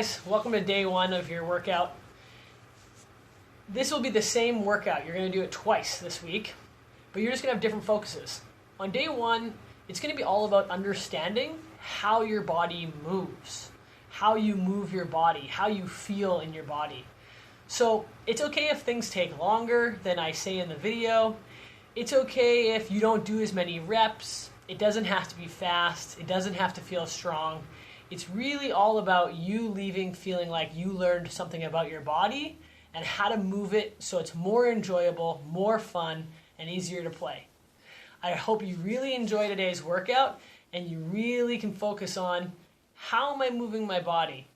guys, welcome to day one of your workout. This will be the same workout. You're going to do it twice this week, but you're just going to have different focuses. On day one, it's going to be all about understanding how your body moves, how you move your body, how you feel in your body. So it's okay if things take longer than I say in the video. It's okay if you don't do as many reps. It doesn't have to be fast. It doesn't have to feel strong. It's really all about you leaving feeling like you learned something about your body and how to move it so it's more enjoyable, more fun, and easier to play. I hope you really enjoy today's workout and you really can focus on how am I moving my body?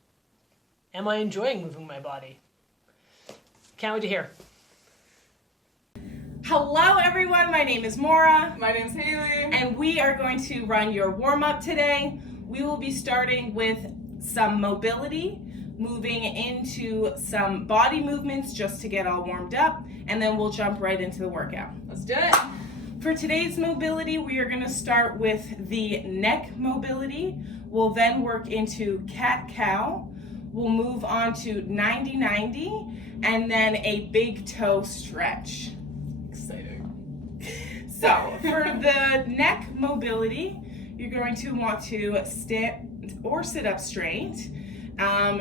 Am I enjoying moving my body? Can't wait to hear. Hello everyone, my name is Maura. My name's Haley. And we are going to run your warm-up today. We will be starting with some mobility, moving into some body movements just to get all warmed up, and then we'll jump right into the workout. Let's do it. For today's mobility, we are going to start with the neck mobility. We'll then work into cat-cow. We'll move on to 90-90, and then a big toe stretch. Exciting. So for the neck mobility, you're going to want to stand or sit up straight.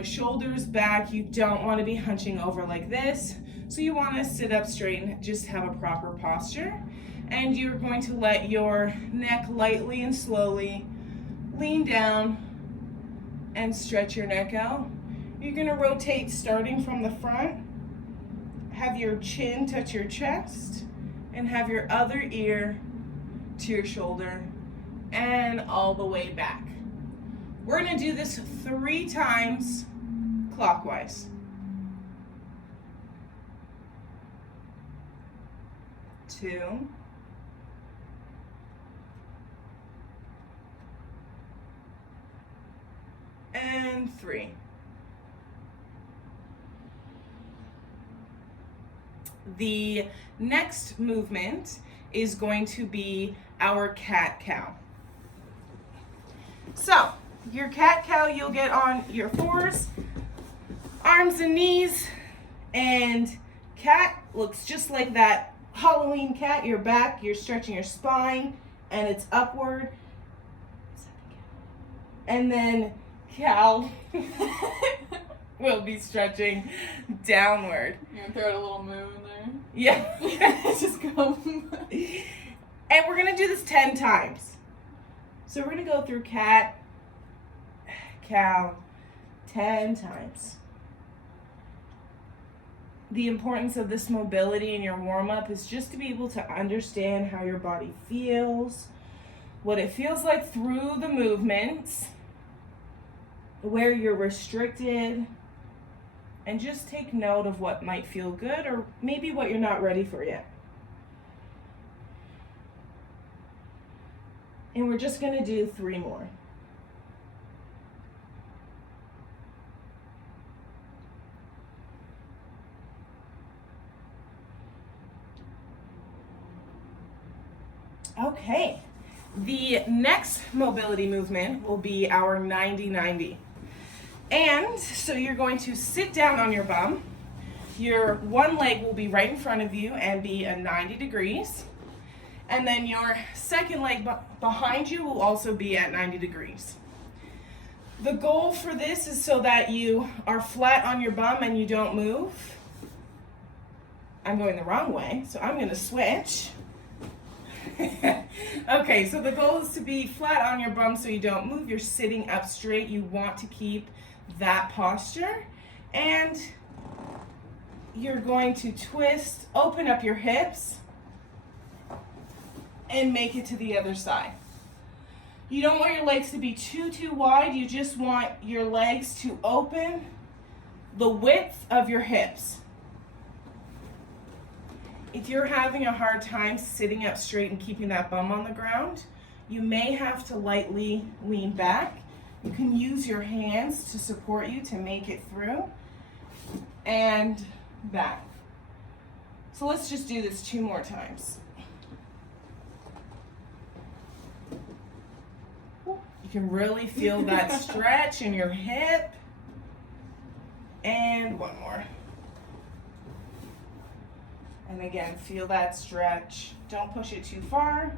Shoulders back. You don't want to be hunching over like this. So you want to sit up straight and just have a proper posture. And you're going to let your neck lightly and slowly lean down and stretch your neck out. You're going to rotate starting from the front. Have your chin touch your chest and have your other ear to your shoulder and all the way back. We're going to do this 3 times clockwise. 2, and 3. The next movement is going to be our cat-cow. So, your cat-cow, you'll get on your 4s, arms and knees, and cat looks just like that Halloween cat. Your back, you're stretching your spine, and it's upward. And then cow will be stretching downward. You're gonna throw out a little moo in there? Yeah. Just go. And we're gonna do this 10 times. So we're gonna go through cat, cow, 10 times. The importance of this mobility in your warm-up is just to be able to understand how your body feels, what it feels like through the movements, where you're restricted, and just take note of what might feel good or maybe what you're not ready for yet. And we're just going to do 3 more. Okay, the next mobility movement will be our 90-90. And so you're going to sit down on your bum. Your one leg will be right in front of you and be at 90 degrees. And then your second leg behind you will also be at 90 degrees. The goal for this is so that you are flat on your bum and you don't move. I'm going the wrong way, so I'm going to switch. Okay, so the goal is to be flat on your bum so you don't move. You're sitting up straight. You want to keep that posture. And you're going to twist, open up your hips, and make it to the other side. You don't want your legs to be too wide. You just want your legs to open the width of your hips. If you're having a hard time sitting up straight and keeping that bum on the ground, you may have to lightly lean back. You can use your hands to support you to make it through. And back. So let's just do this 2 more times. You can really feel that stretch in your hip. And one more. And again, feel that stretch. Don't push it too far,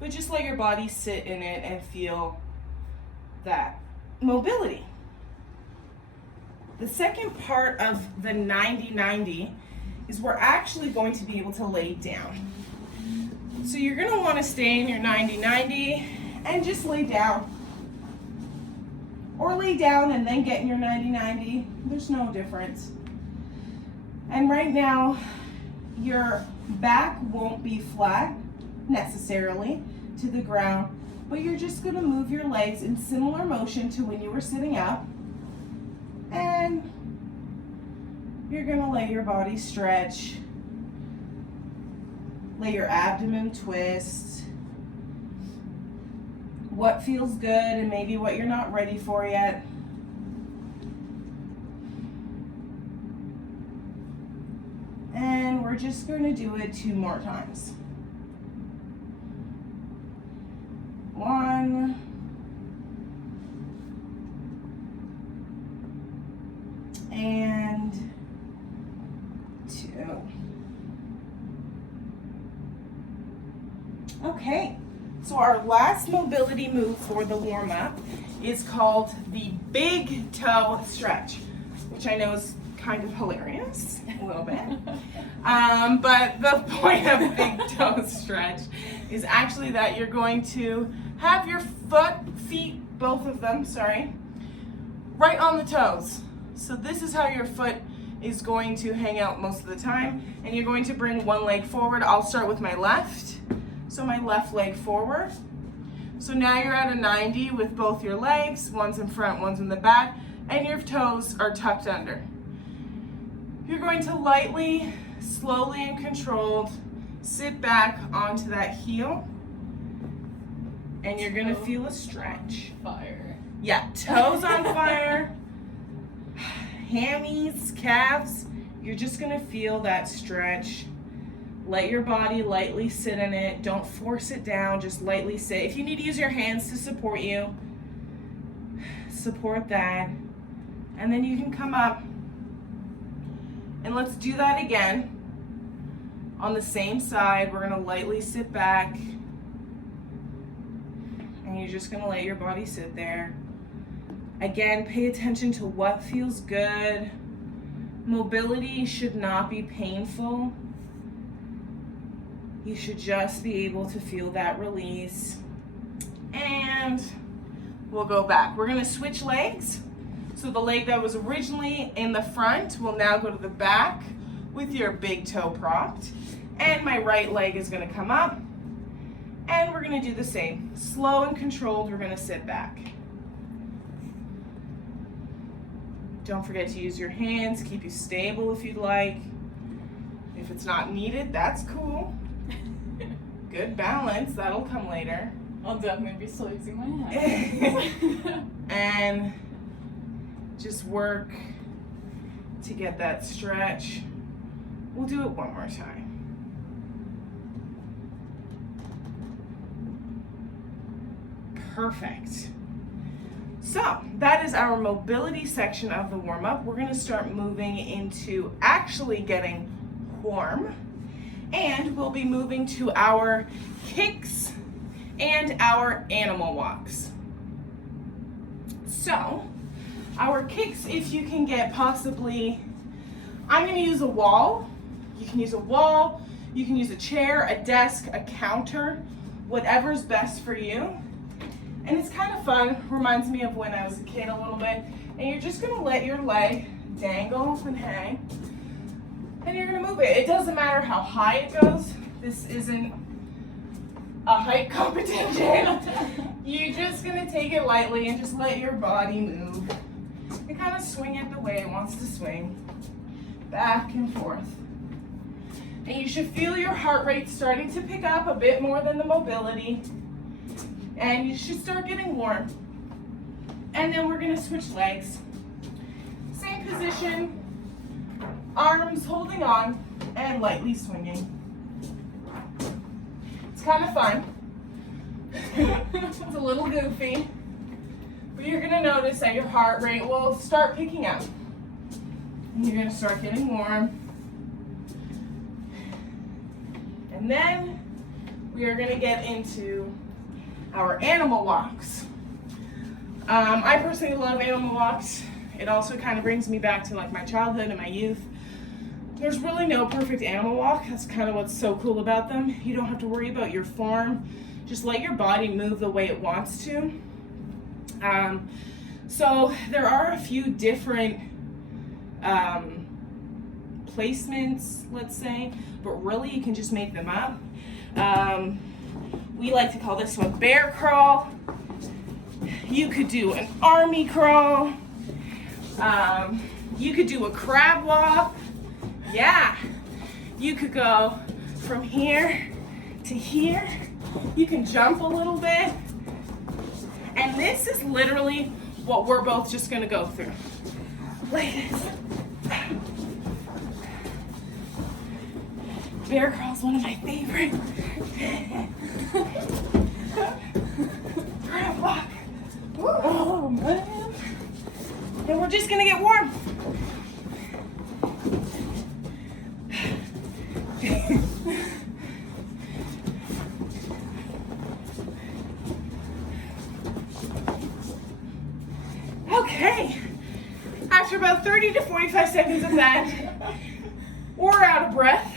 but just let your body sit in it and feel that mobility. The second part of the 90-90 is we're actually going to be able to lay down. So you're going to want to stay in your 90-90 and just lay down. Or lay down and then get in your 90-90. There's no difference. And right now, your back won't be flat necessarily to the ground, but you're just going to move your legs in similar motion to when you were sitting up. And you're going to let your body stretch. Let your abdomen twist. What feels good and maybe what you're not ready for yet. And we're just going to do it 2 more times. 1. And 2. Okay, so our last mobility move for the warm-up is called the big toe stretch, which I know is kind of hilarious, a little bit. But the point of big toe stretch is actually that you're going to have your feet, both of them, right on the toes. So this is how your foot is going to hang out most of the time, and you're going to bring one leg forward. I'll start with my left. So my left leg forward. So now you're at a 90 with both your legs, one's in front, one's in the back, and your toes are tucked under. You're going to lightly, slowly and controlled sit back onto that heel, and you're gonna feel a stretch. Fire. Yeah, toes on fire, hammies, calves, you're just gonna feel that stretch. Let your body lightly sit in it. Don't force it down, just lightly sit. If you need to use your hands to support you, support that. And then you can come up. And let's do that again. On the same side, we're gonna lightly sit back. And you're just gonna let your body sit there. Again, pay attention to what feels good. Mobility should not be painful. You should just be able to feel that release. And we'll go back. We're gonna switch legs. So the leg that was originally in the front will now go to the back with your big toe propped. And my right leg is gonna come up. And we're gonna do the same. Slow and controlled, we're gonna sit back. Don't forget to use your hands, keep you stable if you'd like. If it's not needed, that's cool. Good balance, that'll come later. I'll definitely be still using my hands. And just work to get that stretch. We'll do it one more time. Perfect. So that is our mobility section of the warm-up. We're gonna start moving into actually getting warm. And we'll be moving to our kicks and our animal walks. So, our kicks, if you can get possibly, I'm gonna use a wall. You can use a wall, you can use a chair, a desk, a counter, whatever's best for you. And it's kind of fun, reminds me of when I was a kid a little bit. And you're just gonna let your leg dangle and hang. And you're gonna move it. It doesn't matter how high it goes. This isn't a height competition. You're just gonna take it lightly and just let your body move. And kind of swing it the way it wants to swing. Back and forth. And you should feel your heart rate starting to pick up a bit more than the mobility. And you should start getting warm. And then we're gonna switch legs. Same position. Arms holding on and lightly swinging. It's kind of fun. It's a little goofy, but you're gonna notice that your heart rate will start picking up. You're going to start getting warm. And then we are going to get into our animal walks. I personally love animal walks. It also kind of brings me back to like my childhood and my youth. There's really no perfect animal walk. That's kind of what's so cool about them. You don't have to worry about your form. Just let your body move the way it wants to. So there are a few different placements, let's say, but really you can just make them up. We like to call this one bear crawl. You could do an army crawl. You could do a crab walk. Yeah. You could go from here to here. You can jump a little bit. And this is literally what we're both just gonna go through. Like this. Bear crawl's one of my favorite. Crab walk. Oh man. And we're just gonna get warm. Okay. After about 30 to 45 seconds of that, we're out of breath.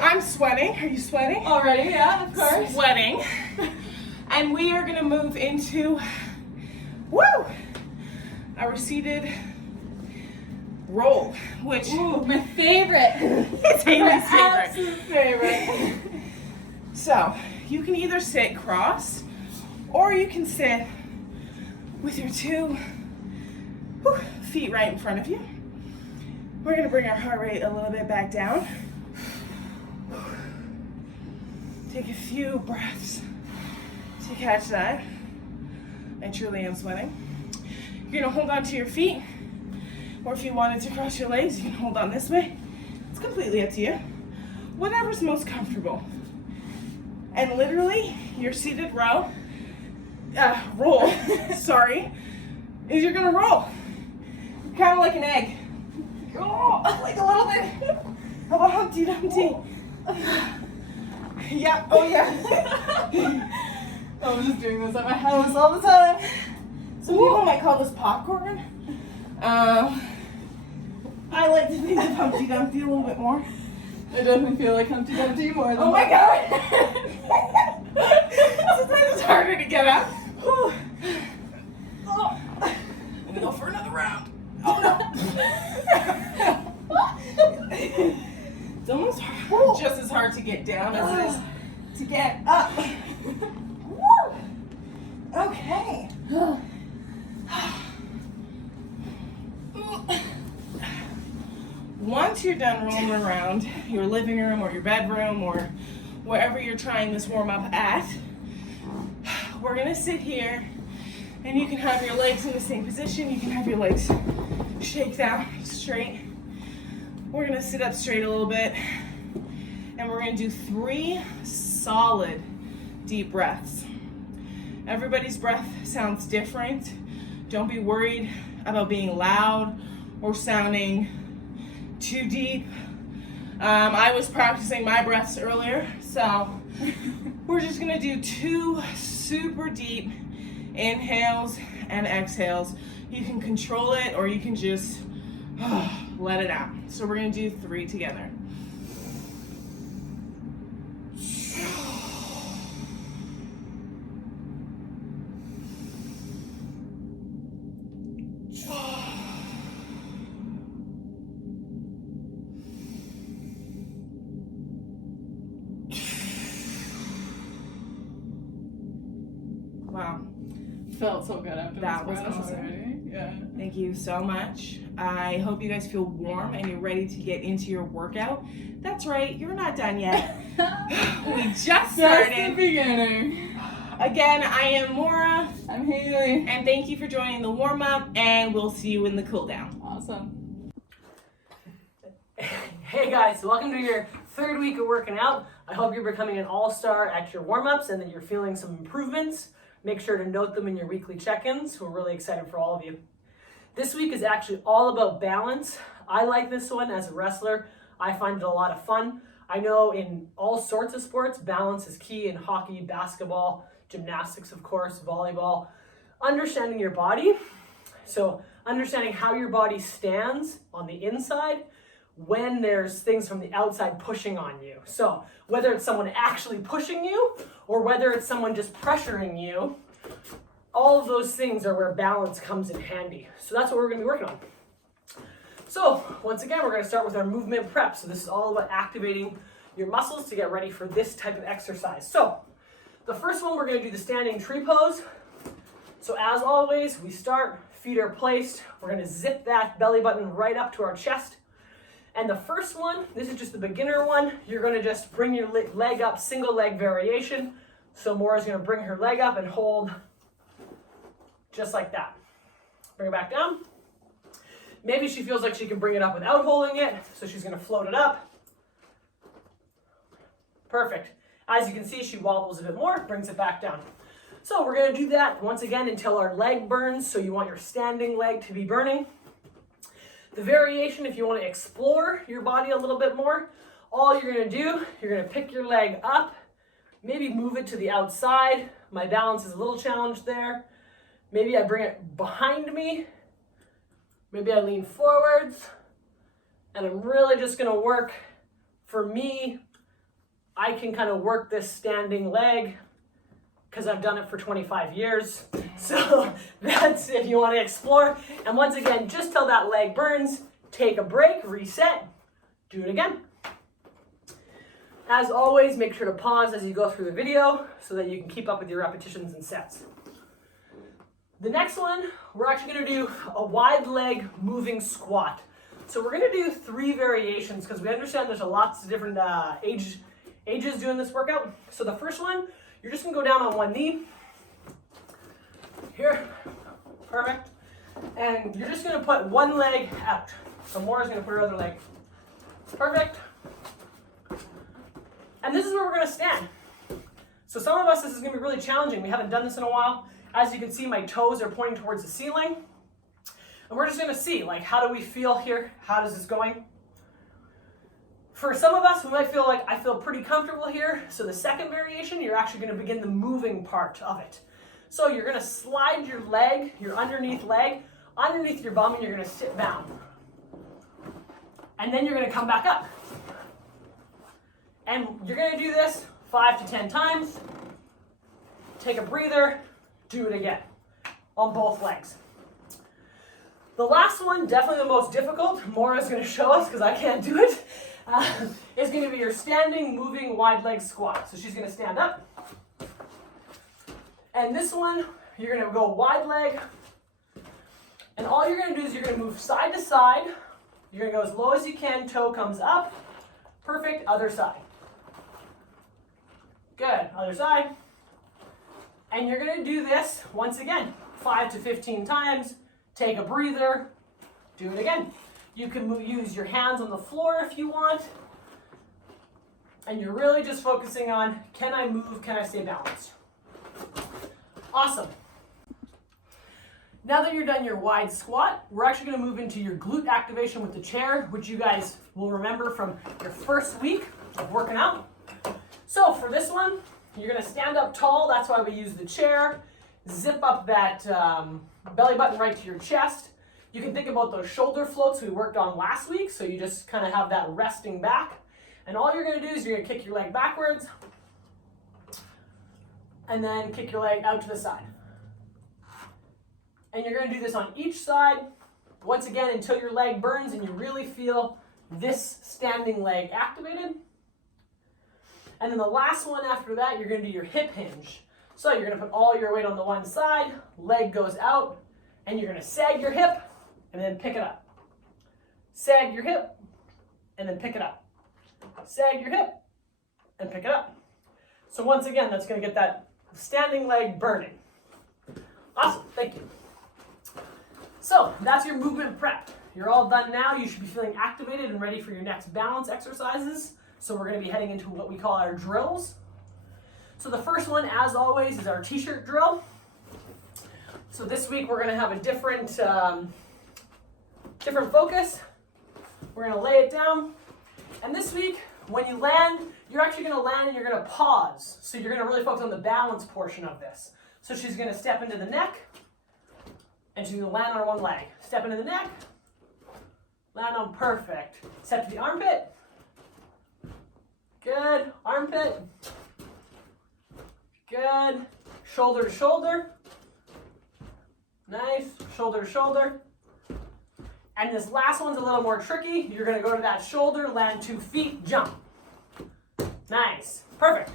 I'm sweating. Are you sweating? Already, yeah, of course. Sweating. And we are gonna move into, our seated roll, which My favorite. is Haley's favorite. Absolute favorite. So, you can either sit cross, or you can sit with your two feet right in front of you. We're gonna bring our heart rate a little bit back down. Take a few breaths to catch that. I truly am sweating. You're gonna hold on to your feet, or if you wanted to cross your legs, you can hold on this way. It's completely up to you. Whatever's most comfortable. And literally, your seated roll, sorry, is you're gonna roll. Kind of like an egg. Oh, like a little bit of a Humpty Dumpty. Yeah, oh yeah. I'm just doing this at my house all the time. Some people might call this popcorn. I like to think of Humpty Dumpty a little bit more. I definitely feel like Humpty Dumpty more than Oh my god! Sometimes it's harder to get up. Oh. Let me go for another round. Oh no! It's almost just as hard to get down as it is to get up. Woo! Okay. Once you're done rolling around your living room or your bedroom or wherever you're trying this warm up at, we're gonna sit here and you can have your legs in the same position. You can have your legs shake down straight. We're gonna sit up straight a little bit and we're gonna do 3 solid deep breaths. Everybody's breath sounds different. Don't be worried about being loud or sounding too deep. I was practicing my breaths earlier, so we're just gonna do 2 super deep inhales and exhales. You can control it or you can just let it out. So we're gonna do 3 together. Wow. Felt so good after That this was breath awesome. already. Yeah. Thank you so much. I hope you guys feel warm and you're ready to get into your workout. That's right, you're not done yet. We just started. That's the beginning. Again, I am Maura, I'm Haley. and thank you for joining the warm-up, and we'll see you in the cool-down. Awesome. Hey guys, welcome to your 3rd week of working out. I hope you're becoming an all-star at your warm-ups and that you're feeling some improvements. Make sure to note them in your weekly check-ins. We're really excited for all of you. This week is actually all about balance. I like this one as a wrestler. I find it a lot of fun. I know in all sorts of sports, balance is key in hockey, basketball, gymnastics, of course, volleyball. Understanding your body. So understanding how your body stands on the inside when there's things from the outside pushing on you. So whether it's someone actually pushing you or whether it's someone just pressuring you, all of those things are where balance comes in handy. So that's what we're going to be working on. So once again, we're going to start with our movement prep. So this is all about activating your muscles to get ready for this type of exercise. So the first one, we're going to do the standing tree pose. So as always, we start, feet are placed. We're going to zip that belly button right up to our chest. And the first one, this is just the beginner one. You're going to just bring your leg up, single leg variation. So Maura's going to bring her leg up and hold just like that. Bring it back down. Maybe she feels like she can bring it up without holding it, so she's going to float it up. Perfect. As you can see, she wobbles a bit more, brings it back down. So we're going to do that once again until our leg burns, so you want your standing leg to be burning. The variation, if you want to explore your body a little bit more, all you're going to do, you're going to pick your leg up, maybe move it to the outside. My balance is a little challenged there. Maybe I bring it behind me. Maybe I lean forwards. And I'm really just going to work, for me, I can kind of work this standing leg because I've done it for 25 years. So that's if you want to explore. And once again, just till that leg burns, take a break, reset, do it again. As always, make sure to pause as you go through the video so that you can keep up with your repetitions and sets. The next one, we're actually going to do a wide leg moving squat. So we're going to do 3 variations because we understand there's lots of different ages doing this workout. So the first one, you're just going to go down on one knee. Here. Perfect. And you're just going to put one leg out. So Maura's going to put her other leg. Perfect. And this is where we're going to stand. So some of us, this is going to be really challenging. We haven't done this in a while. As you can see, my toes are pointing towards the ceiling. And we're just going to see, like, how do we feel here? How is this going? For some of us, we might feel like I feel pretty comfortable here. So the second variation, you're actually going to begin the moving part of it. So you're going to slide your leg, your underneath leg, underneath your bum, and you're going to sit down. And then you're going to come back up. And you're going to do this 5 to 10 times. Take a breather. Do it again on both legs. The last one, definitely the most difficult, Maura's going to show us because I can't do it, is going to be your standing, moving, wide leg squat. So she's going to stand up. And this one, you're going to go wide leg. And all you're going to do is you're going to move side to side. You're going to go as low as you can, toe comes up. Perfect, other side. Good, other side. And you're going to do this, once again, 5 to 15 times. Take a breather. Do it again. You can use your hands on the floor if you want. And you're really just focusing on, can I move? Can I stay balanced? Awesome. Now that you're done your wide squat, we're actually going to move into your glute activation with the chair, which you guys will remember from your first week of working out. So for this one, you're going to stand up tall. That's why we use the chair. Zip up that belly button right to your chest. You can think about those shoulder floats we worked on last week. So you just kind of have that resting back. And all you're going to do is you're going to kick your leg backwards. And then kick your leg out to the side. And you're going to do this on each side. Once again, until your leg burns and you really feel this standing leg activated. And then the last one after that, you're going to do your hip hinge. So you're going to put all your weight on the one side, leg goes out, and you're going to sag your hip and then pick it up. Sag your hip and then pick it up. Sag your hip and pick it up. So once again, that's going to get that standing leg burning. Awesome, thank you. So that's your movement prep. You're all done now. You should be feeling activated and ready for your next balance exercises. So we're going to be heading into what we call our drills. So the first one, as always, is our t-shirt drill. So this week we're going to have a different focus. We're gonna lay it down. And this week, when you land, you're actually gonna land and you're gonna pause. So you're gonna really focus on the balance portion of this. So she's gonna step into the neck, and she's gonna land on one leg. Step into the neck, land on perfect. Step to the armpit. Good, armpit. Good, shoulder to shoulder. Nice, shoulder to shoulder. And this last one's a little more tricky. You're gonna go to that shoulder, land 2 feet, jump. Nice, perfect.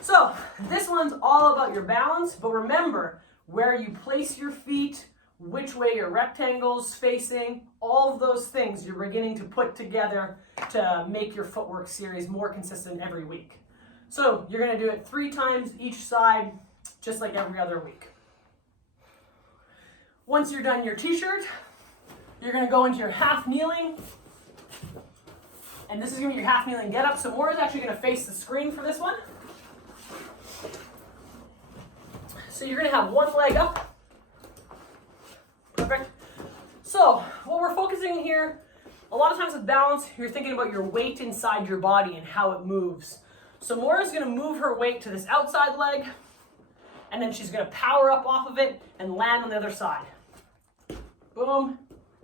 So this one's all about your balance, but remember where you place your feet, which way your rectangle's facing, all of those things you're beginning to put together to make your footwork series more consistent every week. So you're gonna do it 3 times each side, just like every other week. Once you're done your t-shirt, you're gonna go into your half kneeling. And this is gonna be your half kneeling get up. So Maura's actually gonna face the screen for this one. So you're gonna have one leg up. Perfect. So what we're focusing here, a lot of times with balance, you're thinking about your weight inside your body and how it moves. So Maura's gonna move her weight to this outside leg, and then she's gonna power up off of it and land on the other side. Boom,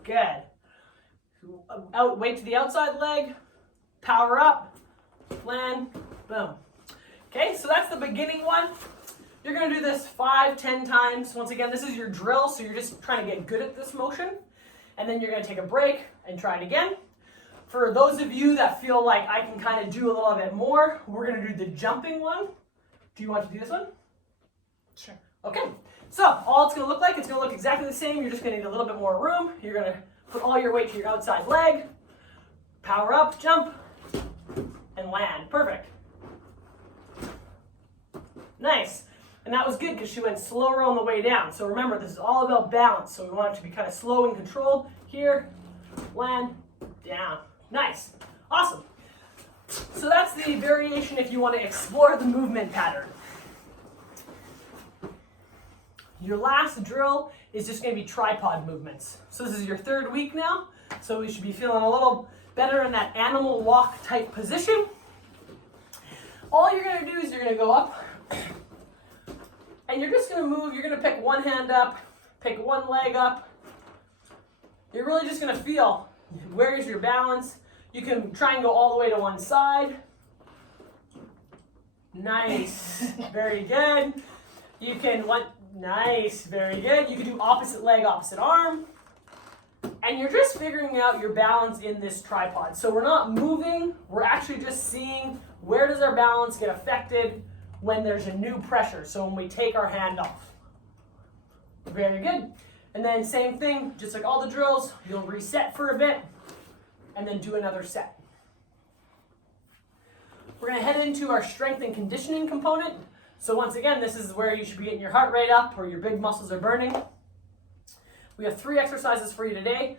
good. Weight to the outside leg, power up, land, boom. Okay, so that's the beginning one. You're gonna do this 5, 10 times. Once again, this is your drill, so you're just trying to get good at this motion. And then you're gonna take a break and try it again. For those of you that feel like I can kind of do a little bit more, we're gonna do the jumping one. Do you want to do this one? Sure. Okay, so all it's gonna look like, it's gonna look exactly the same. You're just gonna need a little bit more room. You're gonna put all your weight to your outside leg, power up, jump, and land. Perfect. Nice. And that was good because she went slower on the way down. So remember, this is all about balance. So we want it to be kind of slow and controlled. Here, land, down. Nice. Awesome. So that's the variation if you want to explore the movement pattern. Your last drill is just going to be tripod movements. So this is your 3rd week now. So we should be feeling a little better in that animal walk type position. All you're going to do is you're going to go up. And you're just going to move, you're going to pick one hand up, pick one leg up. You're really just going to feel where's your balance. You can try and go all the way to one side. Nice, very good. You can, nice, very good. You can do opposite leg, opposite arm. And you're just figuring out your balance in this tripod. So we're not moving, we're actually just seeing where does our balance get affected when there's a new pressure, so when we take our hand off. Very good. And then same thing, just like all the drills, you'll reset for a bit, and then do another set. We're gonna head into our strength and conditioning component. So once again, this is where you should be getting your heart rate up or your big muscles are burning. We have 3 exercises for you today.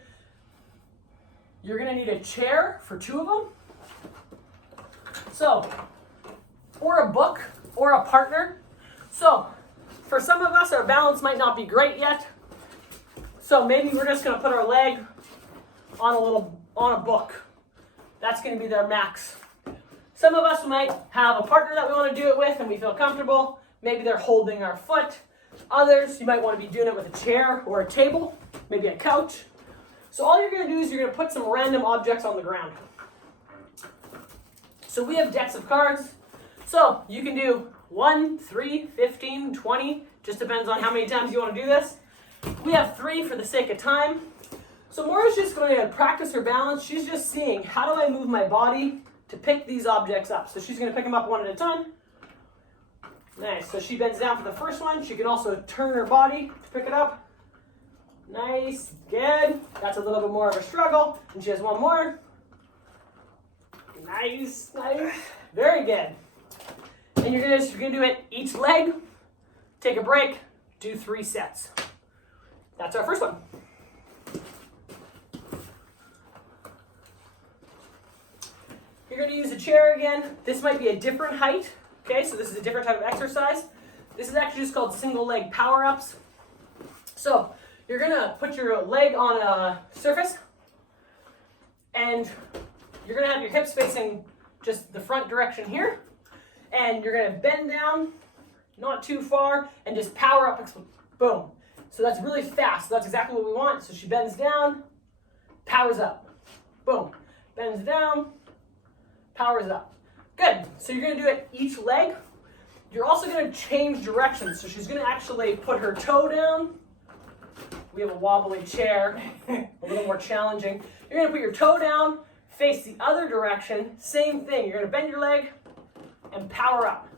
You're gonna need a chair for 2 of them. So, or a book, or a partner. So, for some of us, our balance might not be great yet. So maybe we're just gonna put our leg on a book. That's gonna be their max. Some of us might have a partner that we wanna do it with and we feel comfortable. Maybe they're holding our foot. Others, you might wanna be doing it with a chair or a table, maybe a couch. So all you're gonna do is you're gonna put some random objects on the ground. So we have decks of cards. So you can do 1, 3, 15, 20, just depends on how many times you want to do this. We have 3 for the sake of time. So Maura's just going to practice her balance. She's just seeing, how do I move my body to pick these objects up? So she's going to pick them up one at a time. Nice. So she bends down for the first one. She can also turn her body to pick it up. Nice. Good. That's a little bit more of a struggle. And she has one more. Nice. Nice. Very good. And you're gonna do it each leg, take a break, do 3 sets. That's our first one. You're gonna use a chair again. This might be a different height, okay? So this is a different type of exercise. This is actually just called single leg power-ups. So you're gonna put your leg on a surface, And you're gonna have your hips facing just the front direction here. And you're gonna bend down, not too far, and just power up, boom. So that's really fast, so that's exactly what we want. So she bends down, powers up, boom. Bends down, powers up. Good, so you're gonna do it each leg. You're also gonna change directions. So she's gonna actually put her toe down. We have a wobbly chair, a little more challenging. You're gonna put your toe down, face the other direction, same thing. You're gonna bend your leg and power up.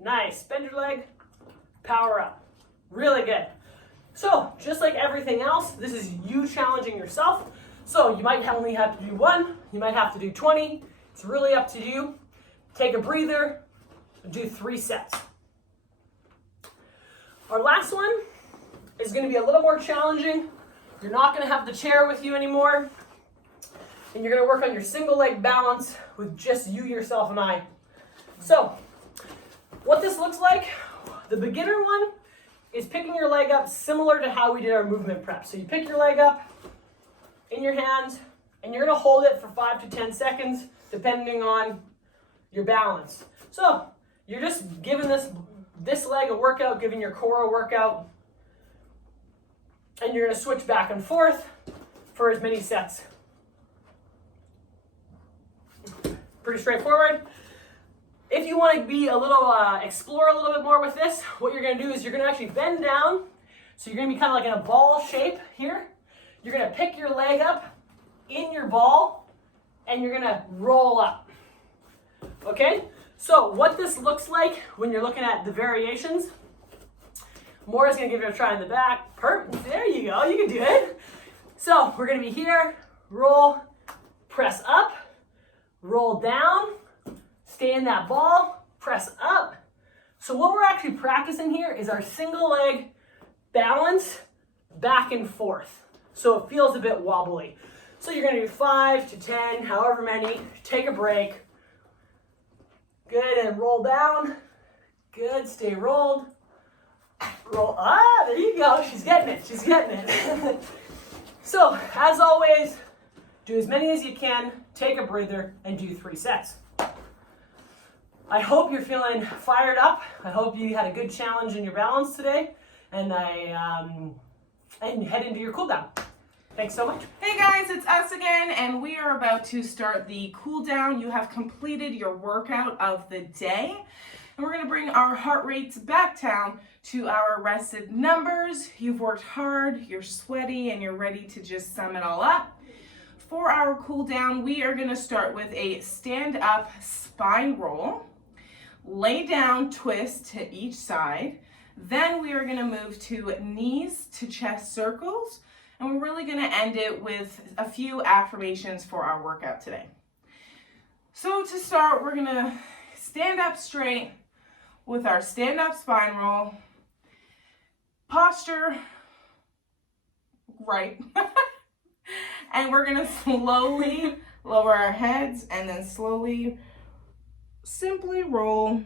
Nice, bend your leg, power up. Really good. So, just like everything else, this is you challenging yourself. So you might only have to do 1, you might have to do 20. It's really up to you. Take a breather, do 3 sets. Our last one is gonna be a little more challenging. You're not gonna have the chair with you anymore. And you're gonna work on your single leg balance with just you, yourself, and I. So, what this looks like, the beginner one is picking your leg up similar to how we did our movement prep. So you pick your leg up in your hands, and you're gonna hold it for 5 to 10 seconds, depending on your balance. So you're just giving this leg a workout, giving your core a workout, and you're gonna switch back and forth for as many sets. Pretty straightforward. If you want to be a little, explore a little bit more with this, what you're gonna do is you're gonna actually bend down. So you're gonna be kind of like in a ball shape here. You're gonna pick your leg up in your ball, and you're gonna roll up. Okay? So what this looks like when you're looking at the variations, Maura's gonna give it a try in the back. There you go, you can do it. So we're gonna be here, roll, press up, roll down, stay in that ball, press up. So what we're actually practicing here is our single leg balance back and forth. So it feels a bit wobbly. So you're gonna do 5 to 10, however many, take a break. Good, and roll down. Good, stay rolled. Roll, there you go, she's getting it, she's getting it. So, as always, do as many as you can, take a breather, and do 3 sets. I hope you're feeling fired up. I hope you had a good challenge in your balance today, and and head into your cool down. Thanks so much. Hey guys, it's us again, and we are about to start the cool down. You have completed your workout of the day, and we're gonna bring our heart rates back down to our rested numbers. You've worked hard, you're sweaty, and you're ready to just sum it all up. For our cool down, we are gonna start with a stand up spine roll, lay down twist to each side. Then we are gonna move to knees to chest circles, and we're really gonna end it with a few affirmations for our workout today. So to start, we're gonna stand up straight with our stand up spine roll, posture right, and we're gonna slowly lower our heads and then slowly, simply roll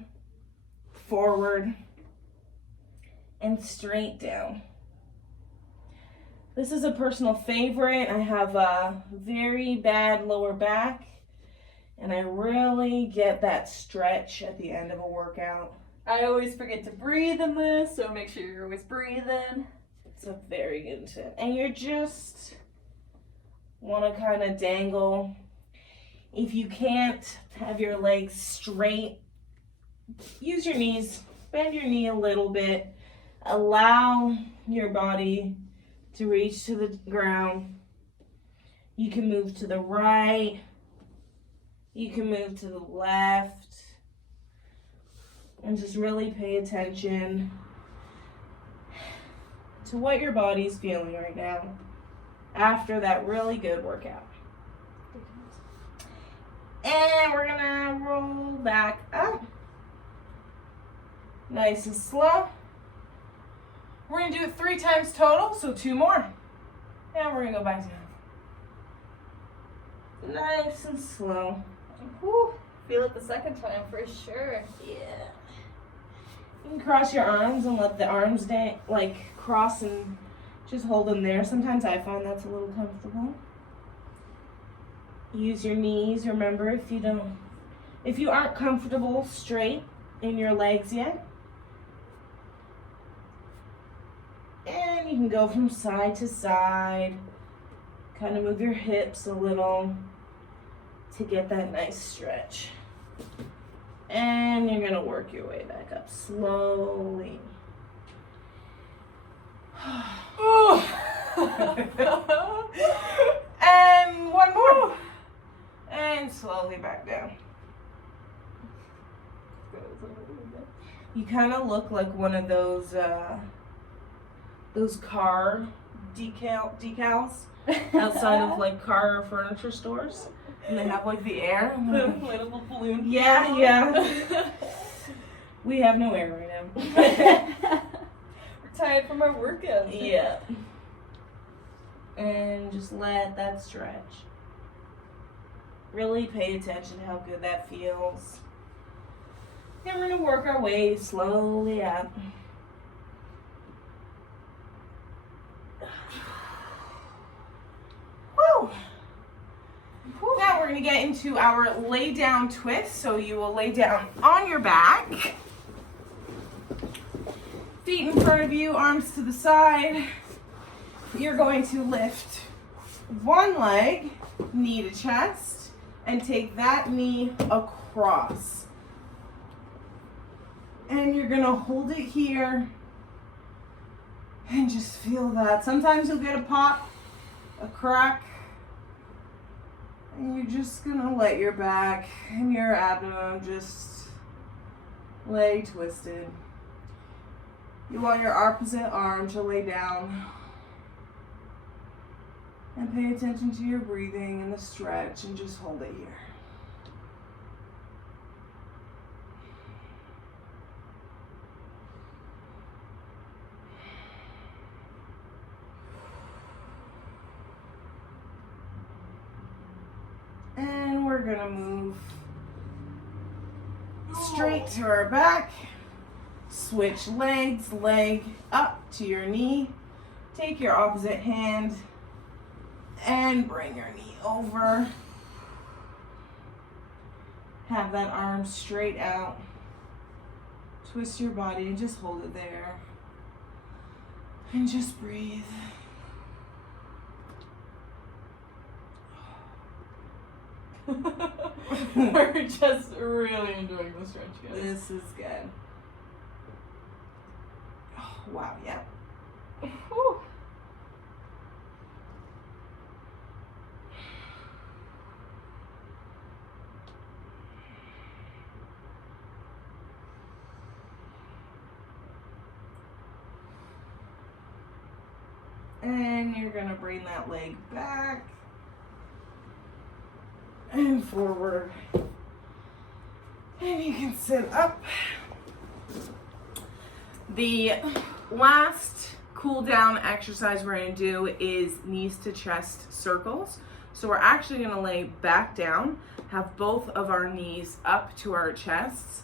forward and straight down. This is a personal favorite. I have a very bad lower back, and I really get that stretch at the end of a workout. I always forget to breathe in this, so make sure you're always breathing. It's a very good tip. And you just want to kind of dangle. If you can't have your legs straight, use your knees. Bend your knee a little bit. Allow your body to reach to the ground. You can move to the right. You can move to the left. And just really pay attention to what your body's feeling right now after that really good workout. And we're gonna roll back up. Nice and slow. We're gonna do it 3 times total, so 2 more. And we're gonna go back down. Nice and slow. Whew, feel it the second time for sure. Yeah. You can cross your arms and let the arms cross and just hold them there. Sometimes I find that's a little comfortable. Use your knees. Remember, if you aren't comfortable straight in your legs yet, and you can go from side to side, kind of move your hips a little to get that nice stretch. And you're gonna work your way back up slowly. And one more. And slowly back down. You kind of look like one of those car decals outside of like car or furniture stores, and they have like the air, The inflatable balloon. yeah. We have no air right now. We're tired from our workout. Yeah. And just let that stretch. Really pay attention to how good that feels. And we're gonna work our way slowly up. Woo! Now we're gonna get into our lay down twist. So you will lay down on your back. Feet in front of you, arms to the side. You're going to lift one leg, knee to chest, and take that knee across. And you're gonna hold it here and just feel that. Sometimes you'll get a pop, a crack, and you're just gonna let your back and your abdomen just lay twisted. You want your opposite arm to lay down. And pay attention to your breathing and the stretch and just hold it here. And we're gonna move straight to our back. Switch legs, leg up to your knee. Take your opposite hand and bring your knee over. Have that arm straight out. Twist your body and just hold it there. And just breathe. We're just really enjoying the stretch, guys. This is good. Oh, wow, yeah. Whew. And you're gonna bring that leg back and forward. And you can sit up. The last cool down exercise we're gonna do is knees to chest circles. So we're actually gonna lay back down, have both of our knees up to our chests,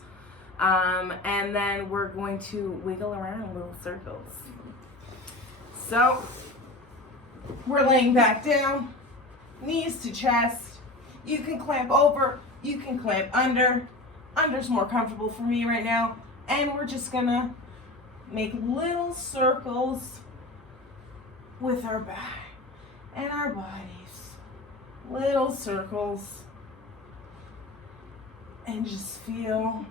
and then we're going to wiggle around in little circles. So we're laying back down, knees to chest. You can clamp over, you can clamp under. Under's more comfortable for me right now. And we're just gonna make little circles with our back and our bodies. Little circles. And just feel.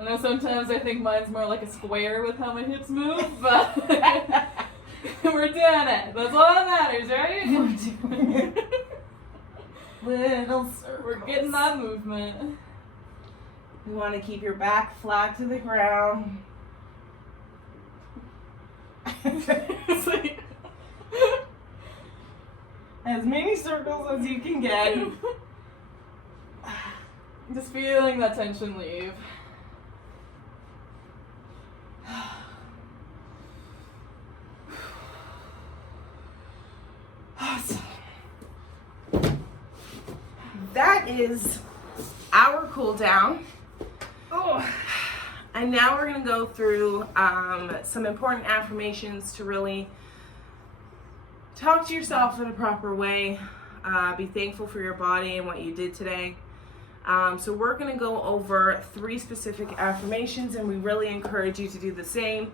I know sometimes I think mine's more like a square with how my hips move, but we're doing it. That's all that matters, right? We're doing it. Little circles. We're getting that movement. You want to keep your back flat to the ground. It's like- As many circles as you can get. Just feeling that tension leave. Awesome. That is our cool down. Oh. And now we're going to go through some important affirmations to really talk to yourself in a proper way Be thankful for your body and what you did today. So we're going to go over 3 specific affirmations, and we really encourage you to do the same.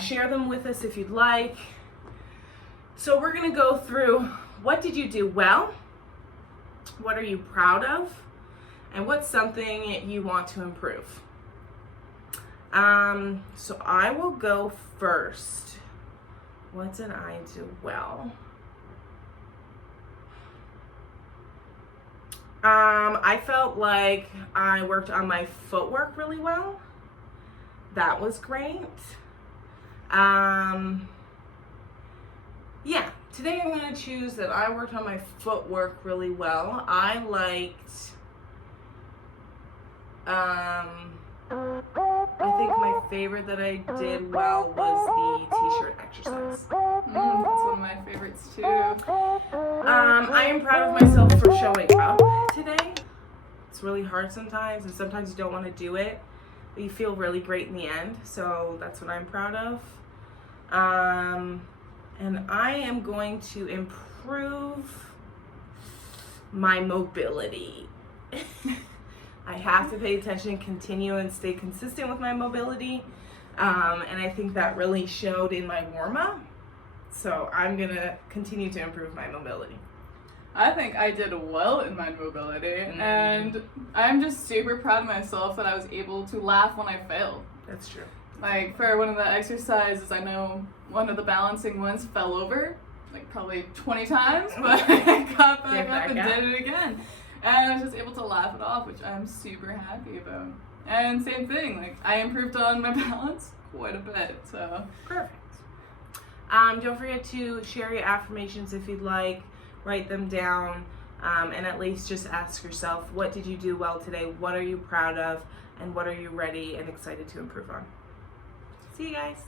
Share them with us if you'd like. So we're going to go through, what did you do well? What are you proud of? And what's something you want to improve? So I will go first. What did I do well? I felt like I worked on my footwork really well. That was great. Yeah, today I'm going to choose that I worked on my footwork really well. I liked, I think my favorite that I did well was the t-shirt exercise. That's one of my favorites too. I am proud of myself for showing up today. It's really hard sometimes, and sometimes you don't want to do it, but you feel really great in the end. So that's what I'm proud of. And I am going to improve my mobility. I have to pay attention, continue, and stay consistent with my mobility. And I think that really showed in my warm-up. So I'm going to continue to improve my mobility. I think I did well in my mobility, and I'm just super proud of myself that I was able to laugh when I failed. That's true. Like, for one of the exercises, I know one of the balancing ones fell over, like, probably 20 times, but I got back up and did it again. And I was just able to laugh it off, which I'm super happy about. And same thing, like, I improved on my balance quite a bit, so. Perfect. Don't forget to share your affirmations if you'd like. Write them down, and at least just ask yourself, what did you do well today? What are you proud of? And what are you ready and excited to improve on? See you guys.